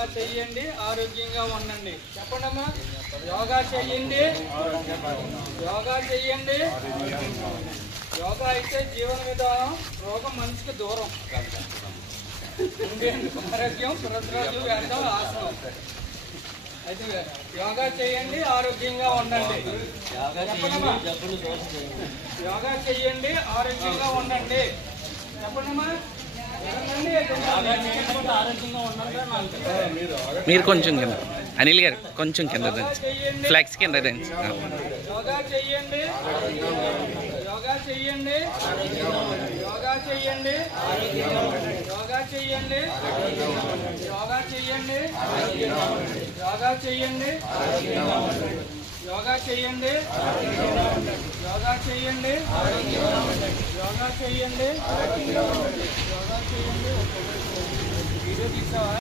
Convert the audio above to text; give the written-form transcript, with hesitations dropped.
యోగా చేయండి, ఆరోగ్యంగా ఉండండి. చెప్పండమ్మా. యోగా చేయండి, యోగా చేయండి. యోగా అయితే జీవన విధానం, రోగం మనిషికి దూరం. ఆరోగ్యం ప్రతిరోజు వేద్దాం ఆసనం. అయితే యోగా చేయండి, ఆరోగ్యంగా ఉండండి. చెప్పండమ్మా. యోగా చేయండి, ఆరోగ్యంగా ఉండండి. చెప్పండమ్మా. మీరు కొంచెం కింద, అనిల్ గారు కొంచెం కింద ఫ్లాక్స్ కింద యోగా చేయండి, యోగా చేయండి, యోగా చేయండి, యోగా చేయండి, యోగా చేయండి, యోగా చేయండి, యోగా చేయండి, యోగా చేయండి, యోగా చేయండి, యోగా చేయండి. వీడియో తీసావా?